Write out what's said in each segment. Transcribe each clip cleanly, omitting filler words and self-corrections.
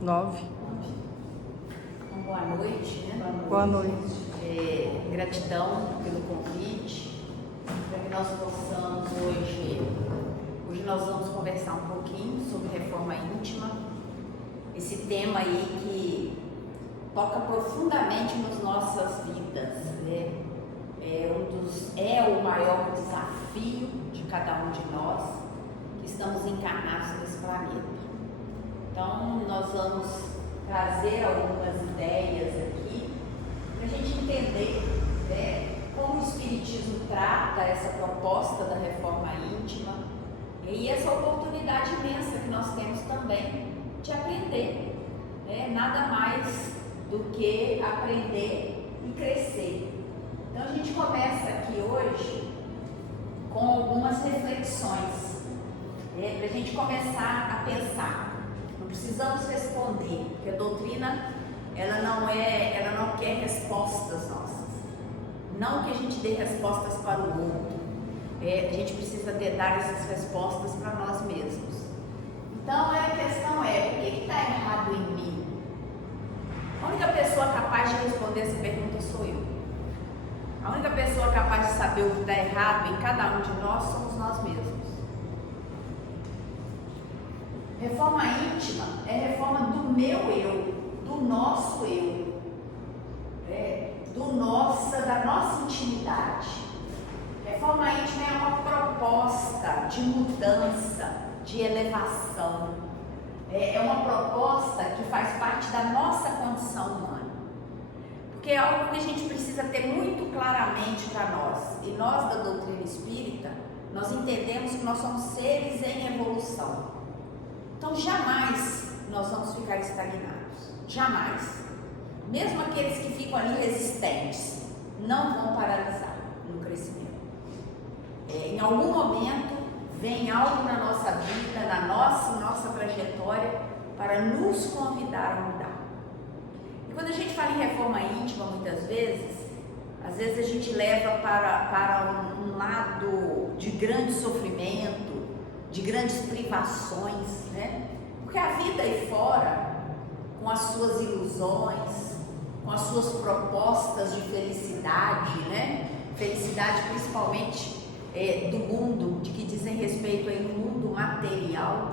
9. Então, boa noite, né? Boa noite. Gratidão pelo convite, para que nós possamos hoje nós vamos conversar um pouquinho sobre reforma íntima, esse tema aí que toca profundamente nas nossas vidas, né? É o maior desafio de cada um de nós que estamos encarnados nesse planeta. Então, nós vamos trazer algumas ideias aqui para a gente entender, né, como o Espiritismo trata essa proposta da reforma íntima e essa oportunidade imensa que nós temos também de aprender, né, nada mais do que aprender e crescer. Então, a gente começa aqui hoje com algumas reflexões, para a gente começar a pensar. Não precisamos responder, porque a doutrina ela não quer respostas nossas. Não que a gente dê respostas para o outro. A gente precisa dar essas respostas para nós mesmos. Então a questão é, o que está errado em mim? A única pessoa capaz de responder essa pergunta sou eu. A única pessoa capaz de saber o que está errado em cada um de nós somos nós mesmos. Reforma íntima é reforma do meu eu, do nosso eu, da nossa intimidade. Reforma íntima é uma proposta de mudança, de elevação. É uma proposta que faz parte da nossa condição humana. Porque é algo que a gente precisa ter muito claramente para nós. E nós da doutrina espírita, nós entendemos que nós somos seres em evolução. Então jamais nós vamos ficar estagnados, jamais. Mesmo aqueles que ficam ali resistentes, não vão paralisar no crescimento. Em algum momento vem algo na nossa vida, na nossa trajetória, para nos convidar a mudar. E quando a gente fala em reforma íntima, muitas vezes, às vezes a gente leva para um lado de grande sofrimento, de grandes privações, né? Porque a vida aí fora, com as suas ilusões, com as suas propostas de felicidade, né? Felicidade principalmente do mundo, de que dizem respeito aí no mundo material.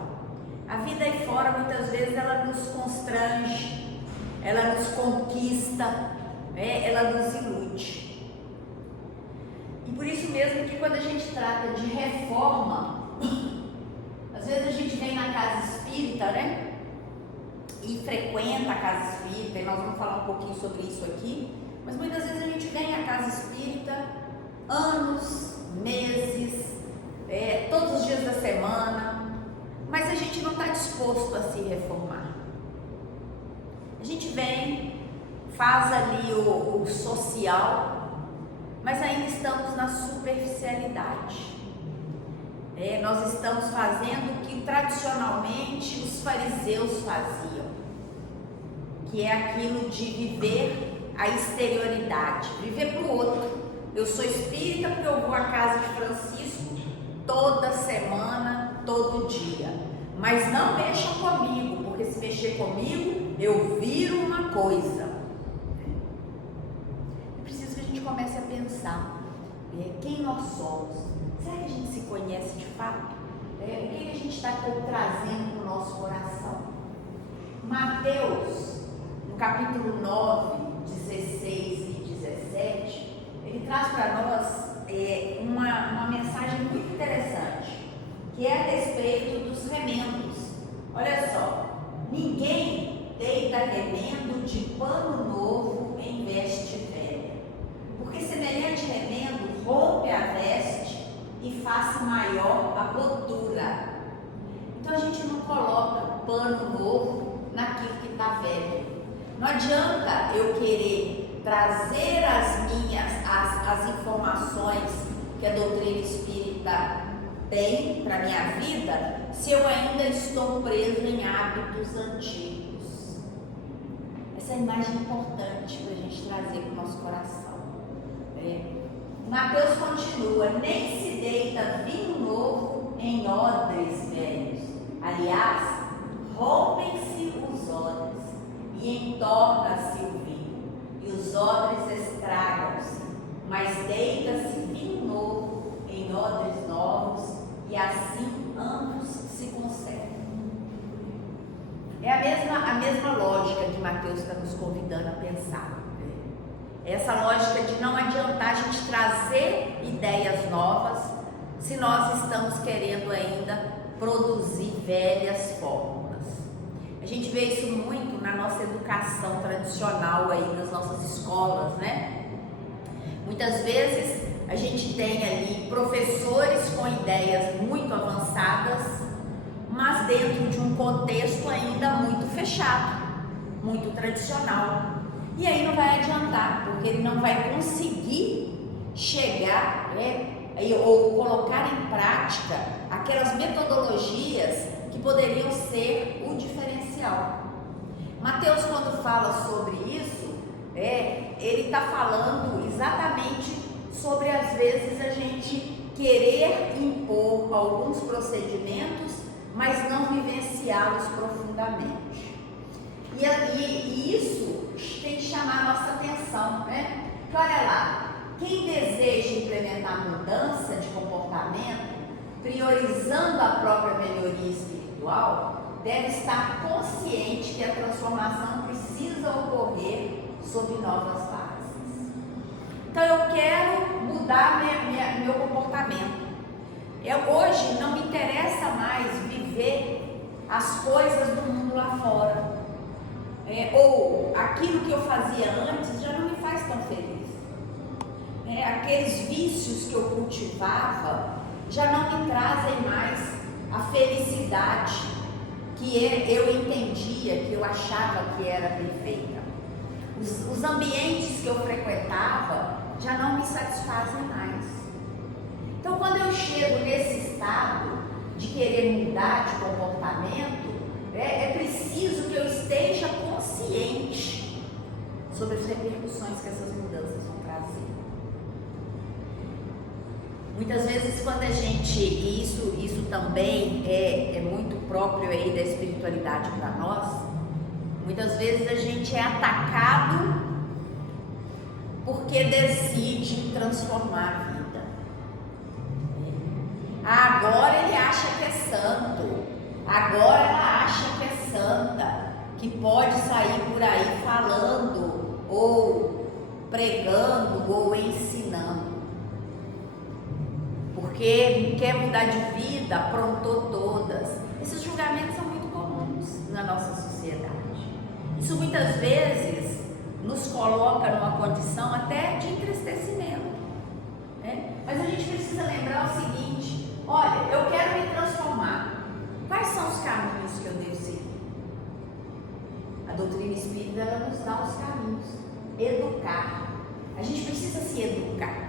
A vida aí fora, muitas vezes, ela nos constrange, ela nos conquista, ela nos ilude. E por isso mesmo que quando a gente trata de reforma, às vezes a gente vem na casa espírita, né? E frequenta a casa espírita, e nós vamos falar um pouquinho sobre isso aqui, mas muitas vezes a gente vem à casa espírita anos, meses, todos os dias da semana, mas a gente não está disposto a se reformar. A gente vem, faz ali o social, mas ainda estamos na superficialidade. Nós estamos fazendo o que tradicionalmente os fariseus faziam, que é aquilo de viver a exterioridade, viver para o outro. Eu sou espírita porque eu vou à casa de Francisco toda semana, todo dia, mas não mexam comigo, porque se mexer comigo eu viro uma coisa. É preciso que a gente comece a pensar quem nós somos. Será que a gente se conhece de fato? O que a gente está trazendo para o nosso coração? Mateus, no capítulo 9, 16 e 17, ele traz para nós uma mensagem muito interessante, que é a respeito dos remendos. Olha só, ninguém deita remendo de pano novo em veste velha, porque semelhante remendo rompe a veste e faça maior a rotura. Então a gente não coloca pano novo naquilo que está velho. Não adianta eu querer trazer as informações que a doutrina espírita tem para a minha vida, se eu ainda estou preso em hábitos antigos. Essa é a imagem importante para a gente trazer para o nosso coração. Mateus continua: nem se deita vinho novo em odres velhos. Aliás, rompem-se os os odres, e entorna-se o vinho, e os odres estragam-se, mas deita-se vinho novo em odres novos, e assim ambos se conservam. É a mesma lógica que Mateus está nos convidando a pensar. Essa lógica de não adiantar a gente trazer ideias novas se nós estamos querendo ainda produzir velhas fórmulas. A gente vê isso muito na nossa educação tradicional aí, nas nossas escolas, né? Muitas vezes a gente tem ali professores com ideias muito avançadas, mas dentro de um contexto ainda muito fechado, muito tradicional. E aí não vai adiantar, porque ele não vai conseguir chegar ou colocar em prática aquelas metodologias que poderiam ser o diferencial. Mateus, quando fala sobre isso, ele está falando exatamente sobre, às vezes, a gente querer impor alguns procedimentos, mas não vivenciá-los profundamente. E isso tem que chamar a nossa atenção, né? Porque olha lá, quem deseja implementar mudança de comportamento, priorizando a própria melhoria espiritual, deve estar consciente que a transformação precisa ocorrer sob novas bases. Então eu quero mudar meu comportamento. Hoje não me interessa mais viver as coisas do mundo lá fora. Ou aquilo que eu fazia antes já não me faz tão feliz. Aqueles vícios que eu cultivava já não me trazem mais a felicidade que eu entendia, que eu achava que era perfeita. Os ambientes que eu frequentava já não me satisfazem mais. Então, quando eu chego nesse estado de querer mudar de comportamento, é preciso que eu esteja consciente sobre as repercussões que essas mudanças vão trazer. Muitas vezes quando a gente, e isso também é muito próprio aí da espiritualidade para nós, muitas vezes a gente é atacado porque decide transformar a vida. Agora ele acha que é santo, agora ela acha que é santa, que pode sair por aí falando, ou pregando, ou ensinando. Porque quer mudar de vida, aprontou todas. Esses julgamentos são muito comuns na nossa sociedade. Isso muitas vezes nos coloca numa condição até de entristecimento, né? Mas a gente precisa lembrar o seguinte: olha, eu quero me transformar. Quais são os caminhos que eu devo seguir? A doutrina espírita, ela nos dá os caminhos. Educar. A gente precisa se educar.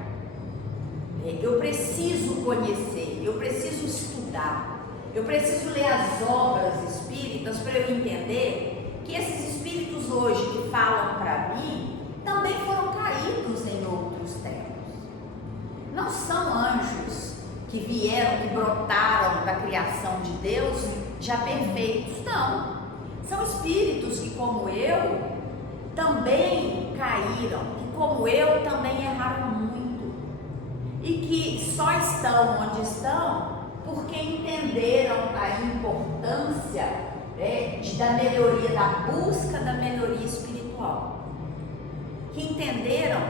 Eu preciso conhecer, eu preciso estudar, eu preciso ler as obras espíritas para eu entender que esses espíritos hoje que falam para mim também foram caídos em outros tempos. Não são anjos que vieram, que brotaram da criação de Deus já perfeitos, não. São espíritos que, como eu, também caíram, que, como eu, também erraram muito. E que só estão onde estão porque entenderam a importância da melhoria, da busca da melhoria espiritual. Que entenderam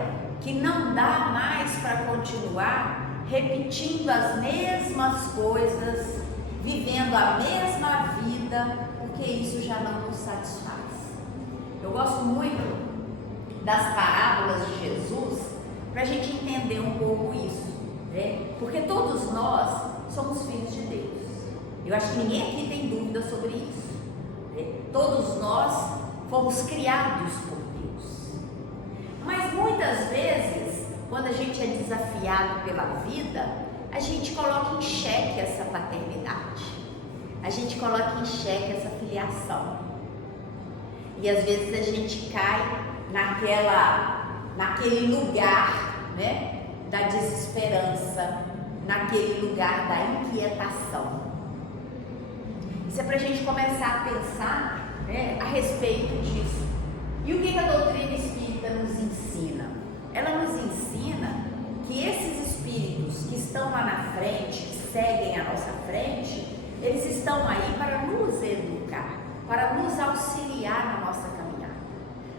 que não dá mais para continuar repetindo as mesmas coisas, vivendo a mesma vida, porque isso já não nos satisfaz. Eu gosto muito das parábolas de Jesus para a gente entender um pouco isso, né? Porque todos nós somos filhos de Deus. Eu acho que ninguém aqui tem dúvida sobre isso, né? Todos nós fomos criados por Deus. Mas muitas vezes, quando a gente é desafiado pela vida, a gente coloca em xeque essa paternidade, a gente coloca em xeque essa filiação. E às vezes a gente cai naquele lugar, né, da desesperança, naquele lugar da inquietação. Isso é para a gente começar a pensar a respeito disso. E o que a doutrina espírita nos ensina? Ela nos ensina que esses espíritos que estão lá na frente, que seguem a nossa frente, eles estão aí para nos educar, para nos auxiliar na nossa caminhada.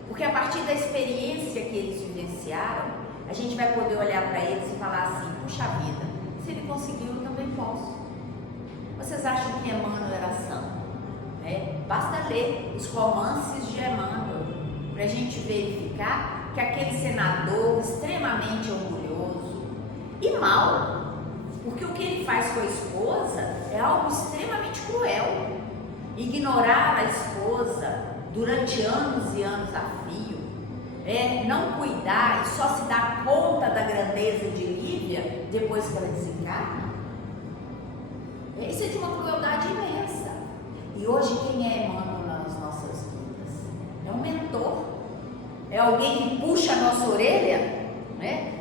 Porque a partir da experiência que eles vivenciaram, a gente vai poder olhar para eles e falar assim: puxa vida, se ele conseguiu, eu também posso. Vocês acham que Emmanuel era santo? Basta ler os romances de Emmanuel para a gente verificar que aquele senador extremamente orgulhoso e mau, porque o que ele faz com a esposa é algo extremamente cruel. Ignorar a esposa durante anos e anos a fio, não cuidar e só se dar conta da grandeza de Lívia depois que ela desencarna. Isso é de uma crueldade imensa. E hoje quem é Emmanuel nas nossas vidas? É um mentor, é alguém que puxa a nossa orelha,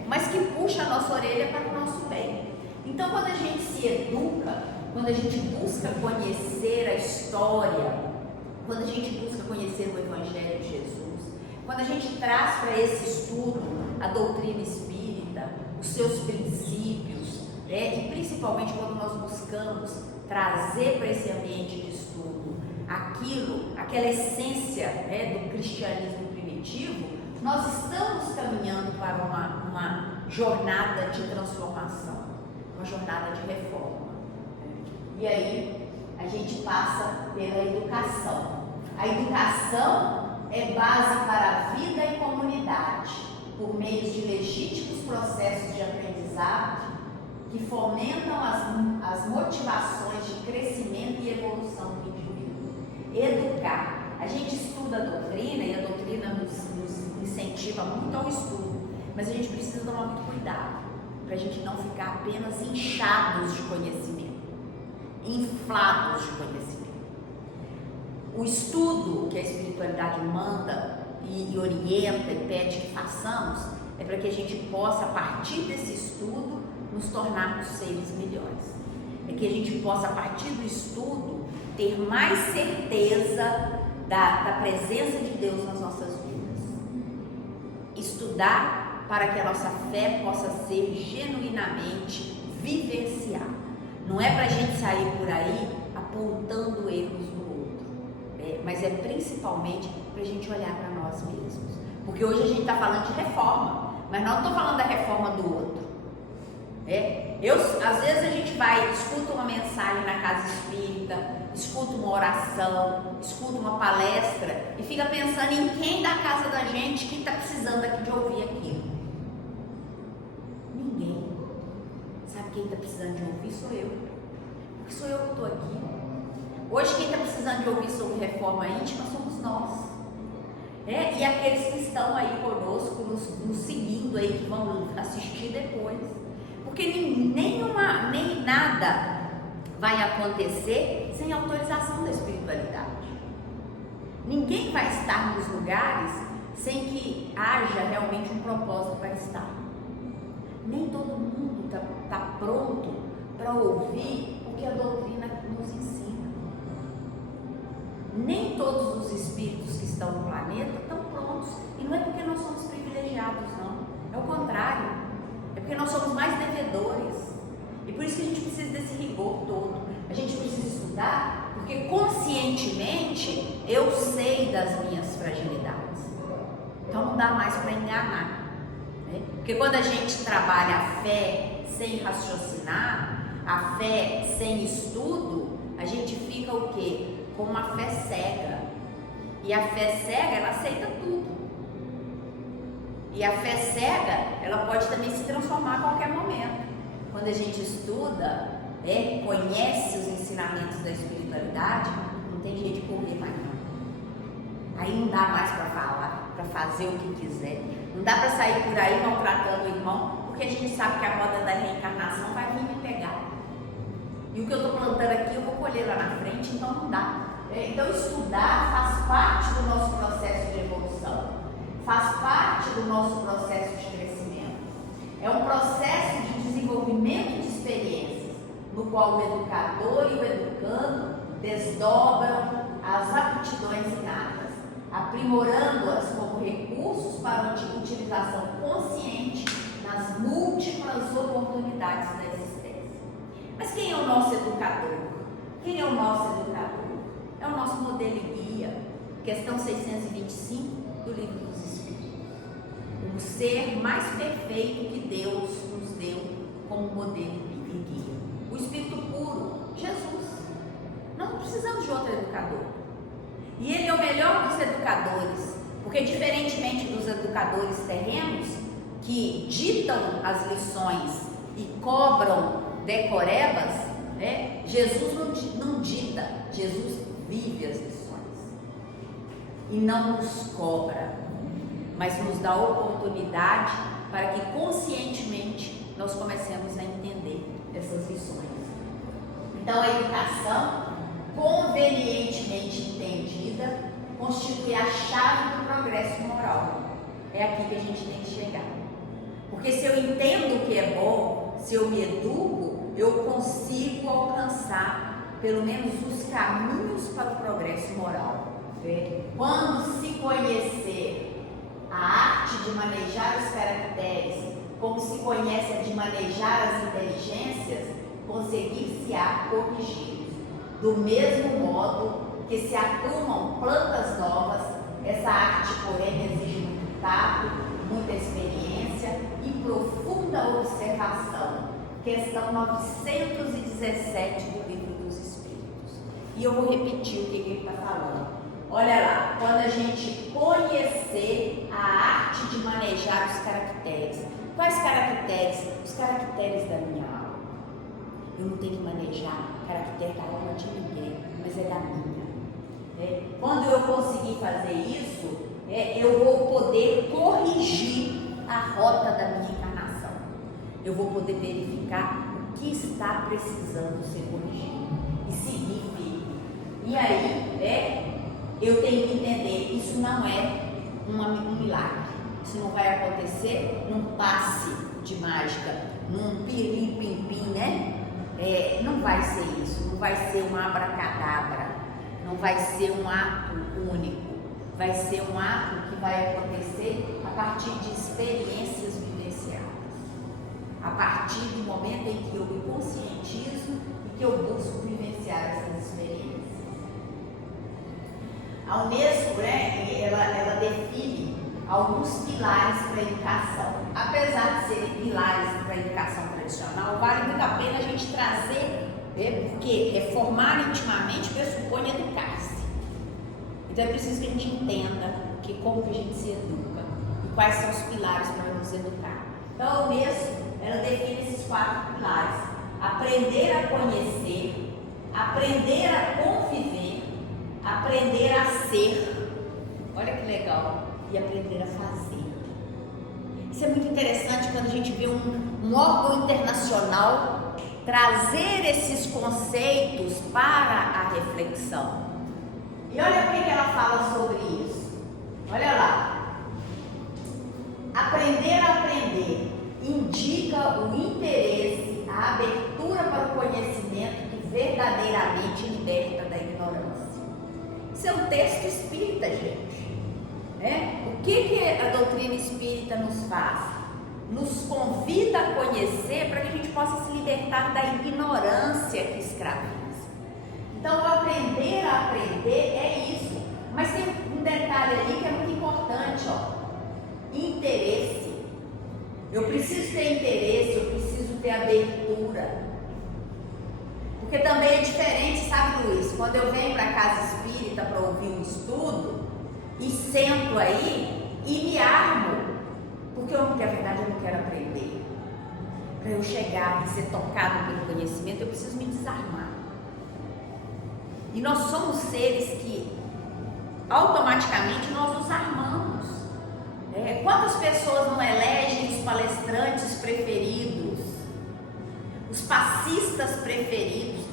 mas que puxa a nossa orelha para o nosso bem. Então, quando a gente se educa, quando a gente busca conhecer a história, quando a gente busca conhecer o Evangelho de Jesus, quando a gente traz para esse estudo a doutrina espírita, os seus princípios, e principalmente quando nós buscamos trazer para esse ambiente de estudo aquela essência do cristianismo primitivo, nós estamos caminhando para uma jornada de transformação, uma jornada de reforma. E aí a gente passa pela educação. A educação é base para a vida em comunidade, por meio de legítimos processos de aprendizado que fomentam as motivações de crescimento e evolução do indivíduo. Educar. A gente estuda a doutrina e a doutrina nos incentiva muito ao estudo, mas a gente precisa tomar muito cuidado para a gente não ficar apenas inchados de conhecimento, inflados de conhecimento. O estudo que a espiritualidade manda e orienta e pede que façamos é para que a gente possa, a partir desse estudo, nos tornarmos seres melhores. É que a gente possa, a partir do estudo, ter mais certeza da presença de Deus nas nossas vidas. Estudar para que a nossa fé possa ser genuinamente vivenciada. Não é para a gente sair por aí apontando erros no outro, mas é principalmente para a gente olhar para nós mesmos. Porque hoje a gente está falando de reforma, mas não estou falando da reforma do outro. Às vezes a gente vai, escuta uma mensagem na casa espírita, escuta uma oração, escuta uma palestra e fica pensando em quem da casa da gente que está precisando aqui de ouvir aquilo. Ninguém. Sabe quem está precisando de ouvir? Sou eu. Porque sou eu que estou aqui. Hoje quem está precisando de ouvir sobre reforma íntima somos nós. E aqueles que estão aí conosco, nos seguindo aí, que vão assistir depois. Porque nem nada vai acontecer sem autorização da espiritualidade. Ninguém vai estar nos lugares sem que haja realmente um propósito para estar. Nem todo mundo está pronto para ouvir o que a doutrina nos ensina. Nem todos os espíritos que estão no planeta estão prontos. E não é porque nós somos privilegiados, não. É o contrário. É porque nós somos mais devedores. E por isso que a gente precisa desse rigor todo. A gente precisa estudar, porque conscientemente eu sei das minhas fragilidades. Então não dá mais para enganar. Porque quando a gente trabalha a fé sem raciocinar, a fé sem estudo, a gente fica o quê? Com uma fé cega. E a fé cega, ela aceita tudo. E a fé cega, ela pode também se transformar a qualquer momento. Quando a gente estuda, conhece os ensinamentos da espiritualidade, não tem jeito de correr mais não. Aí não dá mais para falar, para fazer o que quiser. Não dá para sair por aí maltratando o irmão, porque a gente sabe que a roda da reencarnação vai vir me pegar. E o que eu estou plantando aqui, eu vou colher lá na frente, então não dá. Então estudar faz parte do nosso processo de evolução. Faz parte do nosso processo de crescimento. É um processo de desenvolvimento de experiências, no qual o educador e o educando desdobram as aptidões aprimorando-as como recursos para utilização consciente nas múltiplas oportunidades da existência. Mas quem é o nosso educador? Quem é o nosso educador? É o nosso modelo e guia, questão 625 do Livro dos Espíritos. O ser mais perfeito que Deus nos deu como modelo e guia. O Espírito puro, Jesus. Não precisamos de outro educador. E ele é o melhor dos educadores, porque diferentemente dos educadores terrenos, que ditam as lições e cobram decorebas, né? Jesus não dita, Jesus vive as lições. E não nos cobra, mas nos dá oportunidade para que conscientemente nós comecemos a entender essas lições. Então a educação, convenientemente entendida, constitui a chave do progresso moral. É aqui que a gente tem que chegar. Porque se eu entendo o que é bom, se eu me educo, eu consigo alcançar pelo menos os caminhos para o progresso moral. Quando se conhecer a arte de manejar os caracteres, como se conhece a de manejar as inteligências, conseguir-se-á corrigi-los. Do mesmo modo que se aprumam plantas novas, essa arte, porém, exige muito tato, muita experiência e profunda observação. Questão 917 do Livro dos Espíritos. E eu vou repetir o que ele está falando. Olha lá, quando a gente conhecer a arte de manejar os caracteres. Quais caracteres? Os caracteres da minha alma. Eu não tenho que manejar caractere da alma de ninguém, mas é da minha. Quando eu conseguir fazer isso, eu vou poder corrigir a rota da minha encarnação. Eu vou poder verificar o que está precisando ser corrigido e seguir firme. E aí, eu tenho que entender, isso não é um milagre. Isso não vai acontecer num passe de mágica, num pirim-pim-pim, né? Não vai ser isso, não vai ser um abracadabra, não vai ser um ato único, vai ser um ato que vai acontecer a partir de experiências vivenciadas, a partir do momento em que eu me conscientizo e que eu busco vivenciar essas experiências. A Unesco, ela define alguns pilares para a educação. Apesar de serem pilares para a educação tradicional, vale muito a pena a gente trazer, porque reformar intimamente pressupõe educar-se. Então é preciso que a gente entenda como que a gente se educa e quais são os pilares para nos educar. Então a Unesco, ela define esses 4 pilares: aprender a conhecer, aprender a conviver, aprender a ser, olha que legal, e aprender a fazer. Isso é muito interessante quando a gente vê um órgão internacional trazer esses conceitos para a reflexão. E olha o que ela fala sobre isso. Olha lá. Aprender a aprender indica o interesse, a abertura para o conhecimento que verdadeiramente liberta da ignorância. Isso é um texto espírita, gente. O que a doutrina espírita nos faz? Nos convida a conhecer para que a gente possa se libertar da ignorância que escraviza. Então, o aprender a aprender é isso. Mas tem um detalhe ali que é muito importante, interesse. Eu preciso ter interesse, eu preciso ter abertura. Porque também é diferente, sabe, Luiz? Quando eu venho para a casa espírita para ouvir um estudo e sento aí e me armo, porque na verdade eu não quero aprender. Para eu chegar e ser tocado pelo conhecimento, eu preciso me desarmar. E nós somos seres que automaticamente nós nos armamos. Quantas pessoas não elegem os palestrantes preferidos, os passistas preferidos?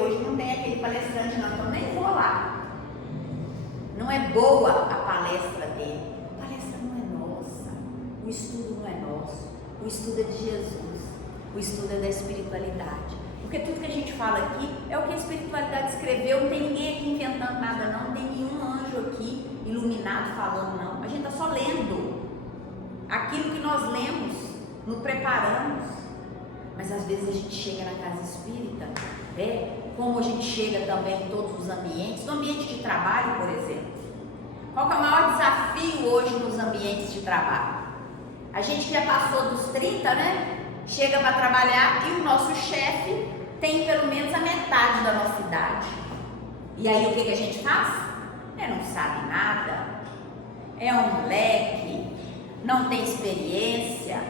Hoje não tem aquele palestrante não, então nem vou lá. Não é boa a palestra dele. A palestra não é nossa, o estudo não é nosso, o estudo é de Jesus, o estudo é da espiritualidade. Porque tudo que a gente fala aqui é o que a espiritualidade escreveu, não tem ninguém aqui inventando nada não tem nenhum anjo aqui iluminado falando, não. A gente está só lendo aquilo que nós lemos, nos preparamos. Mas às vezes a gente chega na casa espírita, como a gente chega também em todos os ambientes, no ambiente de trabalho, por exemplo. Qual que é o maior desafio hoje nos ambientes de trabalho? A gente que já passou dos 30, né? Chega para trabalhar e o nosso chefe tem pelo menos a metade da nossa idade. E aí o que a gente faz? Não sabe nada, é um moleque, não tem experiência,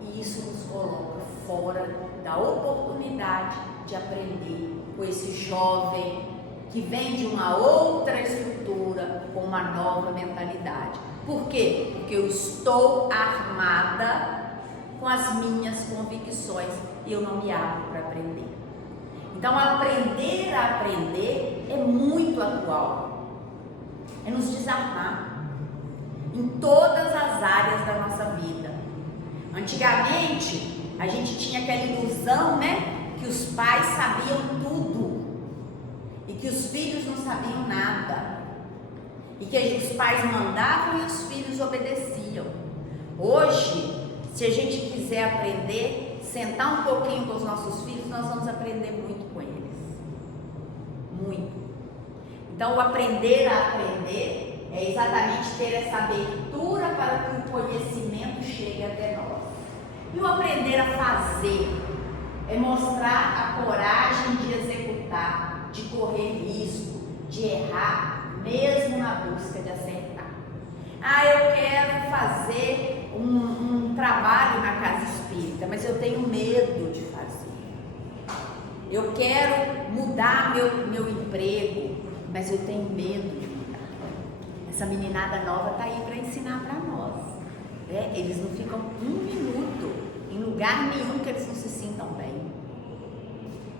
e isso nos coloca fora da oportunidade de aprender com esse jovem que vem de uma outra estrutura, com uma nova mentalidade. Por quê? Porque eu estou armada com as minhas convicções e eu não me abro para aprender. Então, aprender a aprender é muito atual, é nos desarmar em todas as áreas da nossa vida. Antigamente, a gente tinha aquela ilusão, né, que os pais sabiam tudo e que os filhos não sabiam nada, e que os pais mandavam e os filhos obedeciam. Hoje, se a gente quiser aprender, sentar um pouquinho com os nossos filhos, nós vamos aprender muito com eles. Muito. Então, o aprender a aprender é exatamente ter essa abertura para que o conhecimento chegue até nós. E o aprender a fazer é mostrar a coragem de executar, de correr risco, de errar, mesmo na busca de acertar. Eu quero fazer um trabalho na casa espírita, mas eu tenho medo de fazer. Eu quero mudar meu emprego, mas eu tenho medo de mudar. Essa meninada nova está aí para ensinar para nós. Eles não ficam um minuto em lugar nenhum que eles não se sintam bem.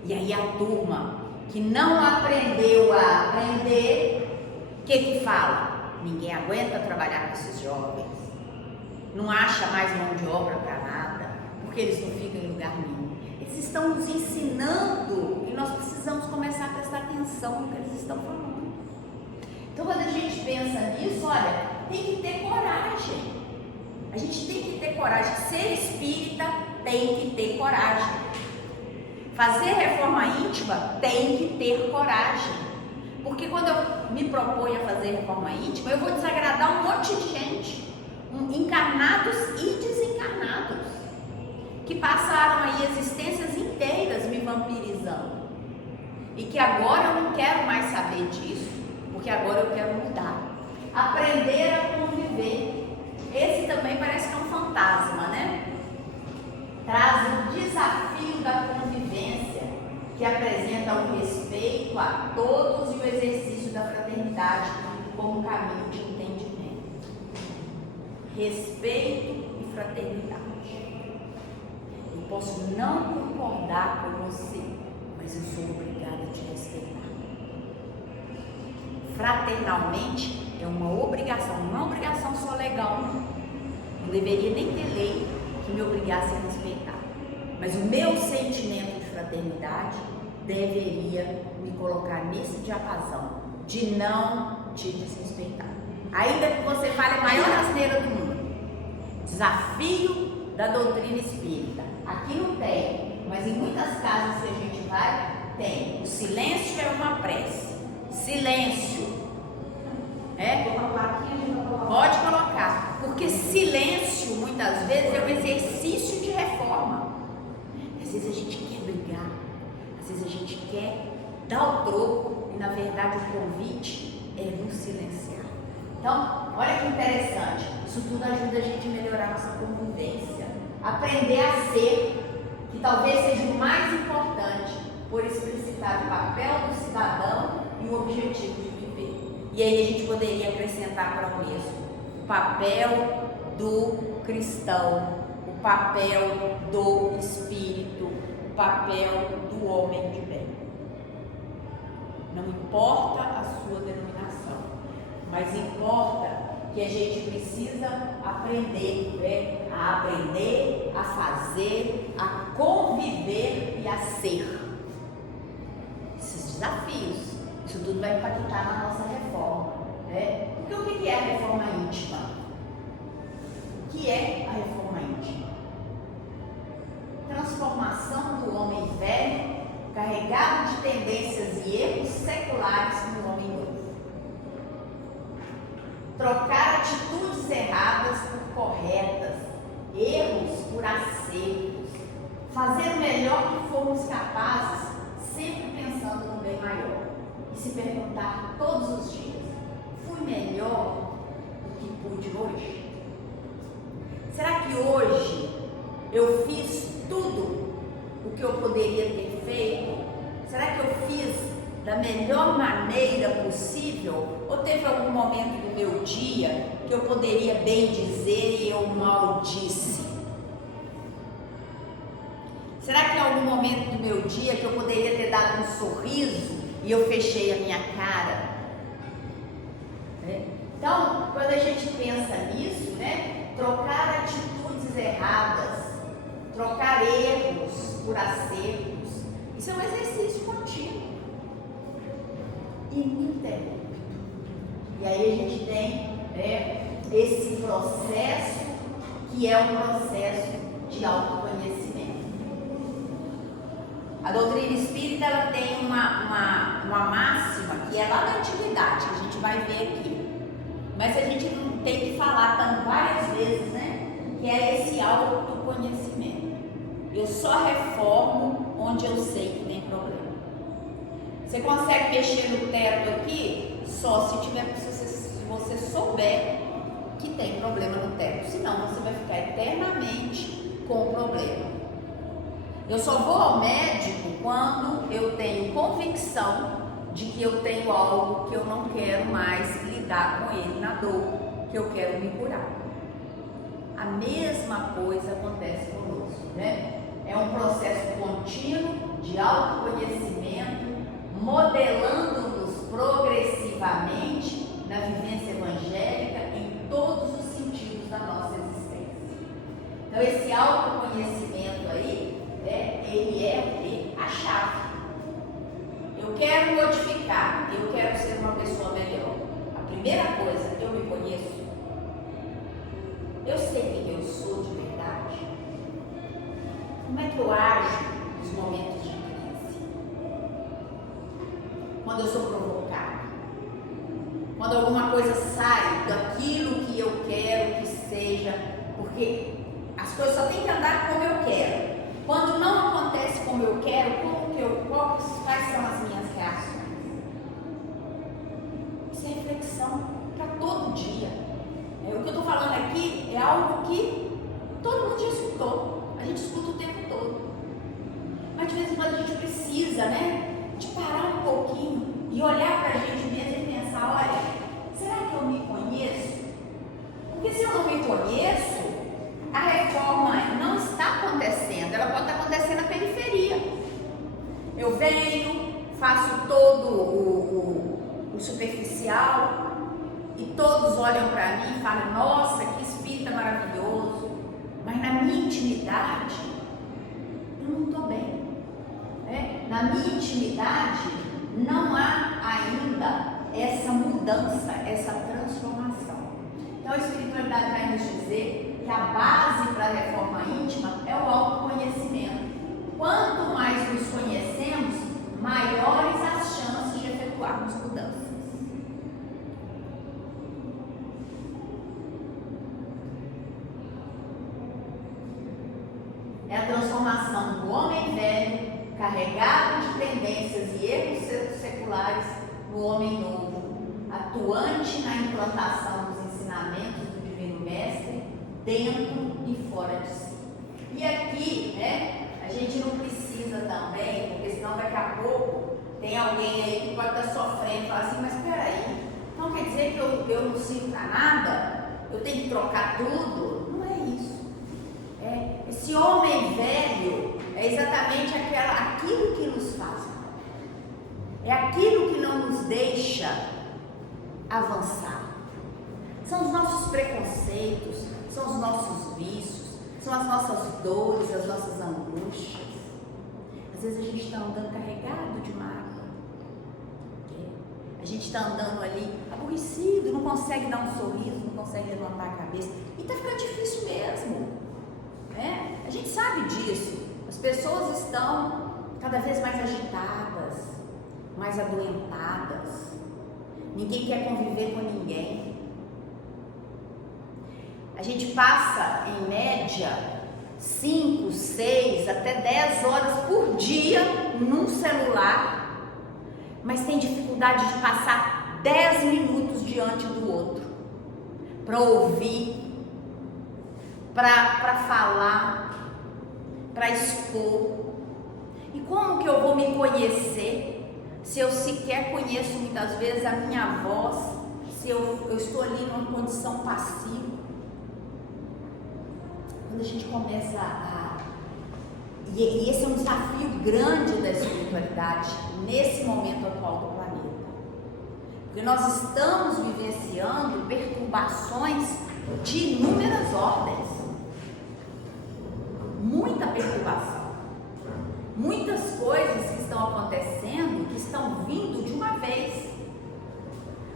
E aí a turma que não aprendeu a aprender, o que fala? Ninguém aguenta trabalhar com esses jovens, não acha mais mão de obra para nada, porque eles não ficam em lugar nenhum. Eles estão nos ensinando e nós precisamos começar a prestar atenção no que eles estão falando. Então, quando a gente pensa nisso, olha, tem que ter coragem. A gente tem que ter coragem. Ser espírita tem que ter coragem. Fazer reforma íntima tem que ter coragem. Porque quando eu me proponho a fazer reforma íntima, eu vou desagradar um monte de gente, encarnados e desencarnados, que passaram aí existências inteiras me vampirizando. E que agora eu não quero mais saber disso, porque agora eu quero mudar. Aprender a conviver. Esse também parece que é um fantasma, né? Traz o desafio da convivência, que apresenta o respeito a todos e o exercício da fraternidade como caminho de entendimento. Respeito e fraternidade. Eu posso não concordar com você, mas eu sou obrigada a te respeitar. Fraternalmente é uma obrigação, não é uma obrigação só legal, não. Não deveria nem ter lei que me obrigasse a respeitar. Mas o meu sentimento de fraternidade deveria me colocar nesse diapasão de não te desrespeitar. Ainda que você fale a maior asneira do mundo. Desafio da doutrina espírita. Aqui não tem, mas em muitas casas que a gente vai, tem. O silêncio é uma prece. Silêncio. Pode colocar. Porque silêncio, muitas vezes, é um exercício de reforma. Às vezes a gente quer brigar, às vezes a gente quer dar o troco, e na verdade o convite é nos silenciar. Então, olha que interessante, isso tudo ajuda a gente a melhorar a nossa convivência, aprender a ser, que talvez seja o mais importante, por explicitar o papel do cidadão e o objetivo de viver. E aí a gente poderia acrescentar para o mesmo o papel do cristão, o papel do espírito, o papel do homem de bem. Não importa a sua denominação, mas importa que a gente precisa aprender, a fazer, a conviver e a ser. Esses desafios, isso tudo vai impactar na nossa reforma. Porque o que é a reforma íntima? O que é a reforma íntima? Transformação do homem velho, carregado de tendências e erros seculares no homem novo. Trocar atitudes erradas por corretas, erros por acertos, fazer o melhor que formos capazes, sempre pensando no bem maior, e se perguntar todos os dias: fui melhor do que pude hoje? Será que hoje eu fiz tudo o que eu poderia ter feito? Será que eu fiz da melhor maneira possível? Ou teve algum momento do meu dia que eu poderia bem dizer e eu mal disse? Será que em algum momento do meu dia que eu poderia ter dado um sorriso e eu fechei a minha cara? Então, quando a gente pensa nisso, trocar atitudes erradas, trocar erros por acertos, isso é um exercício contínuo, ininterrupto. E aí a gente tem esse processo que é um processo de autoconhecimento. A doutrina espírita ela tem uma máxima que é lá da antiguidade, que a gente vai ver aqui. Mas a gente não tem que falar tanto várias vezes, que é esse autoconhecimento. Eu só reformo onde eu sei que tem problema. Você consegue mexer no teto aqui só se você souber que tem problema no teto. Senão você vai ficar eternamente com o problema. Eu só vou ao médico quando eu tenho convicção de que eu tenho algo que eu não quero mais lidar com ele na dor, que eu quero me curar. A mesma coisa acontece conosco, É um processo contínuo de autoconhecimento, modelando-nos progressivamente na vivência evangélica em todos os sentidos da nossa existência. Então esse autoconhecimento aí, ele é a chave. Eu quero modificar, eu quero ser uma pessoa melhor. A primeira coisa, eu me conheço. Eu sei quem eu sou de verdade. Como é que eu ajo nos momentos de crise? Quando eu sou provocada. Quando alguma coisa sai daquilo que eu quero que seja, porque as coisas só têm que andar como eu quero. Quando não acontece como eu quero, quais são as minhas reações? Isso é reflexão para todo dia. O que eu estou falando aqui é algo que todo mundo já escutou. A gente escuta o tempo todo. Mas de vez em quando a gente precisa, de parar um pouquinho e olhar para a gente mesmo e pensar: olha, será que eu me conheço? Porque se eu não me conheço, a reforma não está acontecendo, ela pode estar acontecendo na periferia. Eu venho, faço todo o superficial e todos olham para mim e falam: nossa, que espírita maravilhoso. Mas na minha intimidade, eu não estou bem. Na minha intimidade, não há ainda essa mudança, essa transformação. Então a espiritualidade vai nos dizer que a base para a reforma íntima é o autoconhecimento. Quanto mais nos conhecemos, maiores as chances de efetuarmos mudanças. É a transformação do homem velho, carregado de tendências e erros seculares, no homem novo, atuante na implantação dos ensinamentos do Divino Mestre, dentro e fora de si. E aqui, a gente não precisa também, porque senão daqui a pouco tem alguém aí que pode estar sofrendo e falar assim: mas peraí, então quer dizer que eu não sirvo para nada? Eu tenho que trocar tudo? Não é isso. Esse homem velho é exatamente aquilo que nos faz mal. É aquilo que não nos deixa avançar. São os nossos preconceitos, são os nossos vícios, são as nossas dores, as nossas angústias. Às vezes a gente está andando carregado de mágoa. A gente está andando ali aborrecido, não consegue dar um sorriso, não consegue levantar a cabeça. E está ficando difícil mesmo. Né? A gente sabe disso. As pessoas estão cada vez mais agitadas, mais adoentadas. Ninguém quer conviver com ninguém. A gente passa, em média, 5, 6, até 10 horas por dia num celular, mas tem dificuldade de passar 10 minutos diante do outro, para ouvir, para falar, para expor. E como que eu vou me conhecer se eu sequer conheço muitas vezes a minha voz, se eu estou ali numa condição passiva? Quando a gente começa e esse é um desafio grande da espiritualidade nesse momento atual do planeta, porque nós estamos vivenciando perturbações de inúmeras ordens, muita perturbação, muitas coisas que estão acontecendo, que estão vindo de uma vez.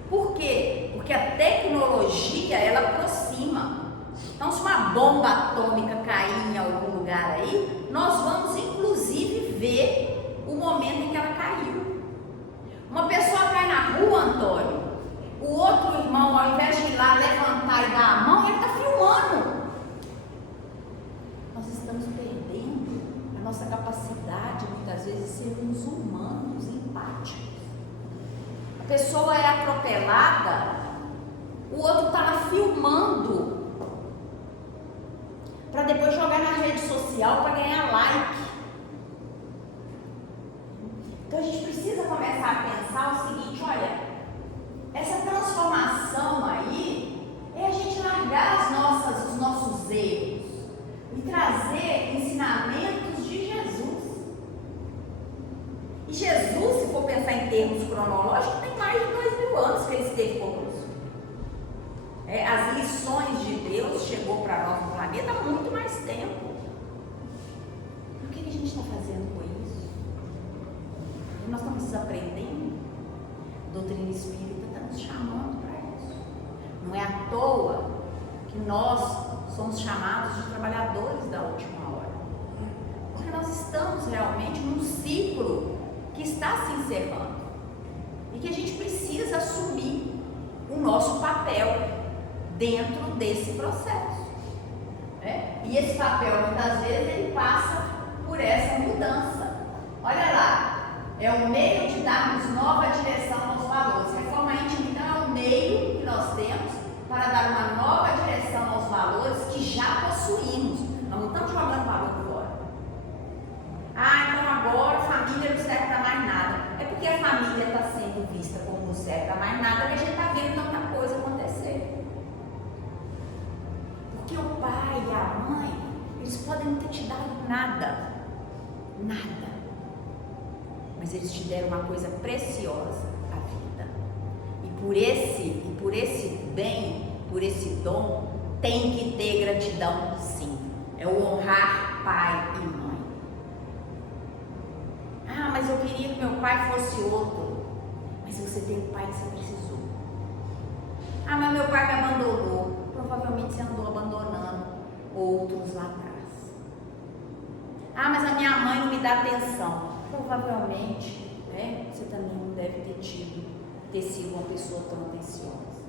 Por quê? Porque a tecnologia, ela aproxima. Então, se uma bomba atômica cair em algum lugar aí, nós vamos inclusive ver o momento em que ela caiu. Uma pessoa cai na rua, Antônio, o outro irmão, ao invés de ir lá levantar e dar a mão, ele está filmando. Nós estamos perdendo a nossa capacidade, muitas vezes, de sermos humanos, empáticos. A pessoa é atropelada, o outro está lá filmando, para depois jogar na rede social para ganhar like. Então a gente precisa começar a pensar o seguinte: olha, essa transformação aí é a gente largar os nossos erros e trazer ensinamentos de Jesus. E Jesus, se for pensar em termos cronológicos, tem mais de 2000 anos que ele esteve conosco. As lições de Deus chegou para nós no planeta há muito mais tempo. E o que a gente está fazendo com isso? Nós estamos aprendendo. A doutrina espírita está nos chamando para isso. Não é à toa que nós somos chamados de trabalhadores da última hora, porque nós estamos realmente num ciclo que está se encerrando e que a gente precisa assumir o nosso papel dentro desse processo, né? E esse papel, muitas vezes, ele passa por essa mudança. Olha lá, é o meio de darmos nova direção aos valores. Reforma íntima, então, é o meio que nós temos para dar uma nova direção aos valores que já possuímos. Nós não estamos jogando valor fora. Então agora a família não serve para mais nada. É porque a família está sendo vista como não serve para mais nada que a gente está vendo tanta coisa acontecer. Porque o pai e a mãe, eles podem não ter te dado nada, mas eles te deram uma coisa preciosa, a vida. E por esse bem, por esse dom, tem que ter gratidão, sim. É o honrar pai e mãe. Mas eu queria que meu pai fosse outro. Mas você tem o pai que você precisou. Mas meu pai me abandonou. Provavelmente você andou abandonando outros lá atrás. Mas a minha mãe não me dá atenção. Provavelmente, né, você também não deve ter sido uma pessoa tão atenciosa.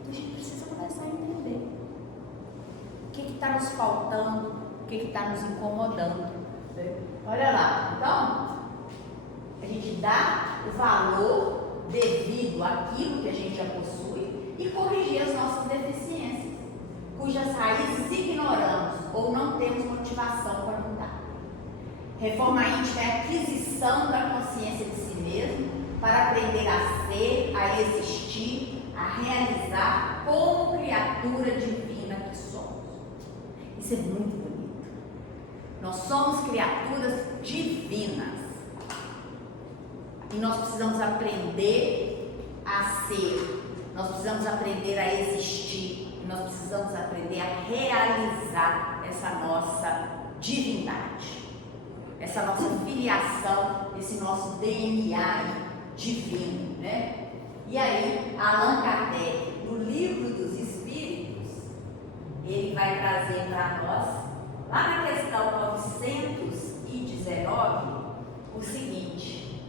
Então a gente precisa começar a entender o que está nos faltando, o que está nos incomodando. Né? Olha lá, então a gente dá o valor devido àquilo que a gente já possui e corrigir as nossas deficiências, cujas raízes ignoramos ou não temos motivação para mudar. Reforma íntima é a aquisição da consciência de si mesmo para aprender a ser, a existir, a realizar como criatura divina que somos. Isso é muito bonito. Nós somos criaturas divinas e nós precisamos aprender a ser, nós precisamos aprender a existir, nós precisamos aprender a realizar essa nossa divindade, essa nossa filiação, esse nosso DNA divino, né? E aí, Allan Kardec, no Livro dos Espíritos, ele vai trazer para nós, lá na questão 919, o seguinte: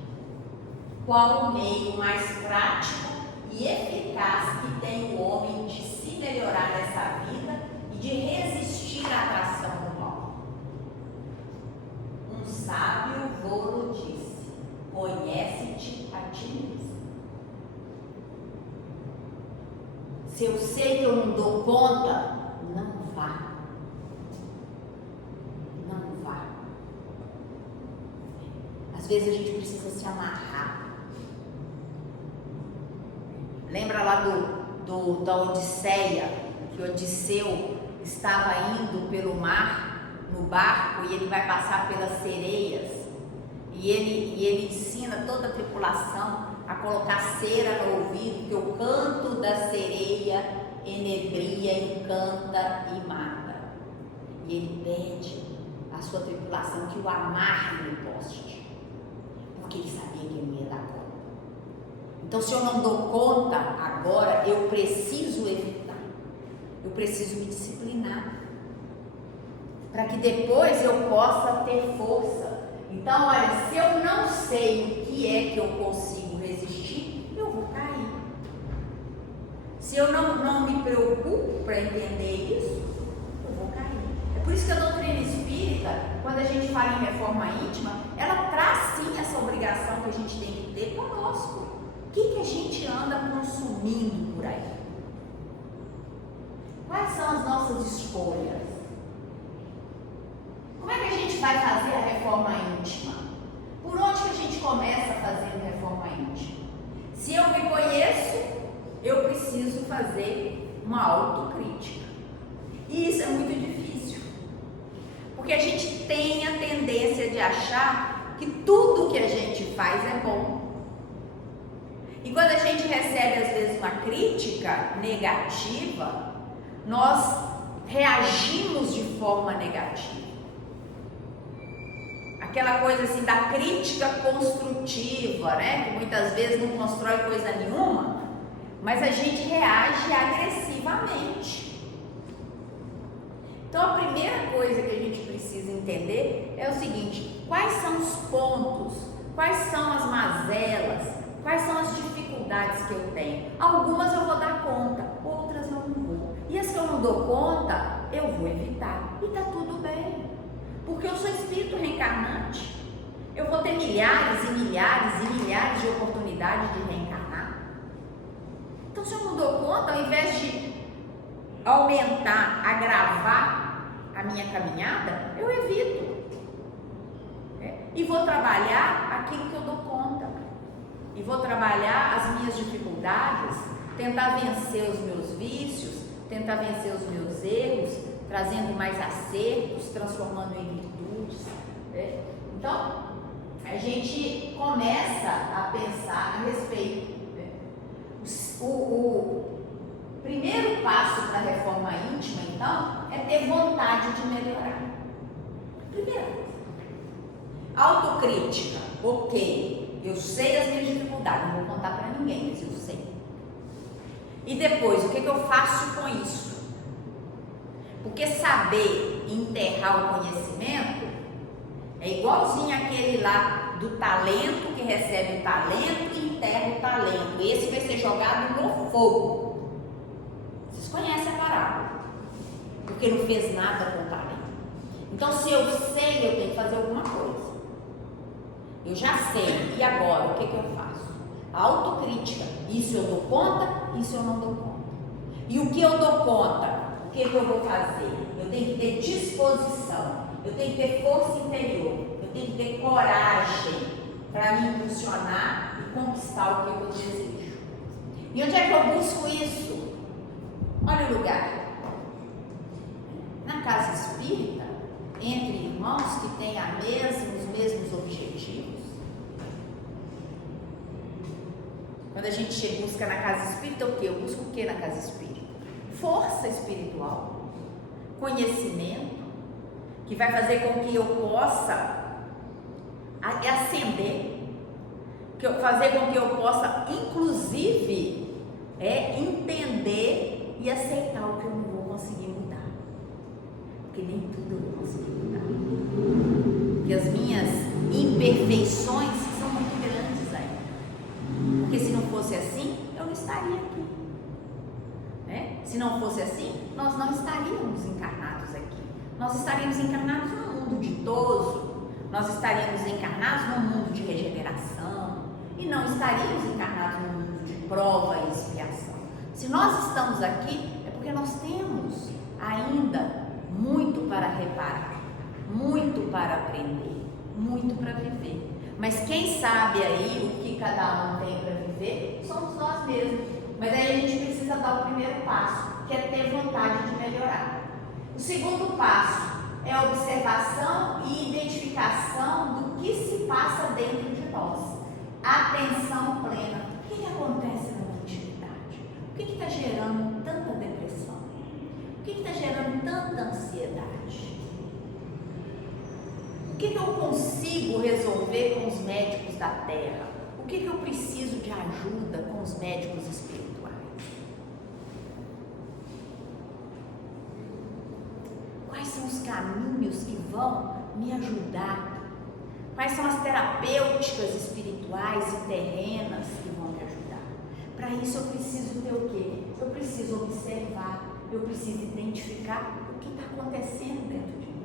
qual o meio mais prático e eficaz que tem o homem de se melhorar nessa vida e de resistir à atração do mal? Um sábio vô disse: conhece-te a ti mesmo. Se eu sei que eu não dou conta, não vá. Não vá. Às vezes a gente precisa se amarrar. Lembra lá da Odisseia, que Odisseu estava indo pelo mar, no barco, e ele vai passar pelas sereias, e ele ensina toda a tripulação a colocar cera no ouvido, que o canto da sereia enebria, encanta e mata. E ele pede à sua tripulação que o amarre no poste, porque ele sabia que ele não ia dar conta. Então, se eu não dou conta agora, eu preciso evitar, eu preciso me disciplinar, para que depois eu possa ter força. Então, olha, se eu não sei o que é que eu consigo resistir, eu vou cair. Se eu não me preocupo para entender isso, eu vou cair. É por isso que a doutrina espírita, quando a gente fala em reforma íntima, ela traz sim essa obrigação que a gente tem que ter conosco. O que a gente anda consumindo por aí? Quais são as nossas escolhas? Como é que a gente vai fazer a reforma íntima? Por onde que a gente começa fazendo reforma íntima? Se eu me conheço, eu preciso fazer uma autocrítica. E isso é muito difícil, porque a gente tem a tendência de achar que tudo que a gente faz é bom. E quando a gente recebe às vezes uma crítica negativa, nós reagimos de forma negativa. Aquela coisa assim da crítica construtiva, né? Que muitas vezes não constrói coisa nenhuma, mas a gente reage agressivamente. Então a primeira coisa que a gente precisa entender é o seguinte: quais são os pontos, quais são as mazelas, quais são as dificuldades que eu tenho? Algumas eu vou dar conta, outras eu não vou. E as que eu não dou conta, eu vou evitar. E tá tudo bem. Porque eu sou espírito reencarnante. Eu vou ter milhares e milhares e milhares de oportunidades de reencarnar. Então, se eu não dou conta, ao invés de aumentar, agravar a minha caminhada, eu evito. E vou trabalhar aquilo que eu dou conta. E vou trabalhar as minhas dificuldades, tentar vencer os meus vícios, tentar vencer os meus erros, trazendo mais acertos, transformando em virtudes. Então, a gente começa a pensar a respeito. O primeiro passo para a reforma íntima, então, é ter vontade de melhorar. Primeira coisa. Autocrítica. Ok, eu sei as minhas dificuldades, não vou contar para ninguém, mas eu sei. E depois, o que eu faço com isso? Porque saber enterrar o conhecimento é igualzinho aquele lá do talento que recebe o talento e enterra o talento. Esse vai ser jogado no fogo. Vocês conhecem a parábola? Porque não fez nada com o talento. Então, se eu sei, eu tenho que fazer alguma coisa. Eu já sei. E agora, o que eu faço? A autocrítica. Isso eu dou conta, isso eu não dou conta. E o que eu dou conta? O que eu vou fazer? Eu tenho que ter disposição, eu tenho que ter força interior, eu tenho que ter coragem para me impulsionar e conquistar o que eu desejo. E onde é que eu busco isso? Olha o lugar. Na casa espírita, entre irmãos que têm os mesmos objetivos. Quando a gente busca na casa espírita, o quê? Eu busco o que na casa espírita? Força espiritual, conhecimento, que vai fazer com que eu possa ascender, fazer com que eu possa, inclusive, entender e aceitar o que eu não vou conseguir mudar. Porque nem tudo eu vou conseguir mudar. Porque as minhas imperfeições são muito grandes ainda. Porque se não fosse assim, eu não estaria aqui. Se não fosse assim, nós não estaríamos encarnados aqui. Nós estaríamos encarnados num mundo ditoso, nós estaríamos encarnados num mundo de regeneração e não estaríamos encarnados num mundo de prova e expiação. Se nós estamos aqui, é porque nós temos ainda muito para reparar, muito para aprender, muito para viver. Mas quem sabe aí o que cada um tem para viver somos nós mesmos. Mas aí a gente precisa dar o primeiro passo, que é ter vontade de melhorar. O segundo passo é a observação e identificação do que se passa dentro de nós. Atenção plena. O que acontece na minha intimidade? O que está gerando tanta depressão? O que está gerando tanta ansiedade? O que eu consigo resolver com os médicos da Terra? O que eu preciso de ajuda com os médicos espirituais? Quais são os caminhos que vão me ajudar? Quais são as terapêuticas espirituais e terrenas que vão me ajudar? Para isso eu preciso ter o quê? Eu preciso observar, eu preciso identificar o que está acontecendo dentro de mim.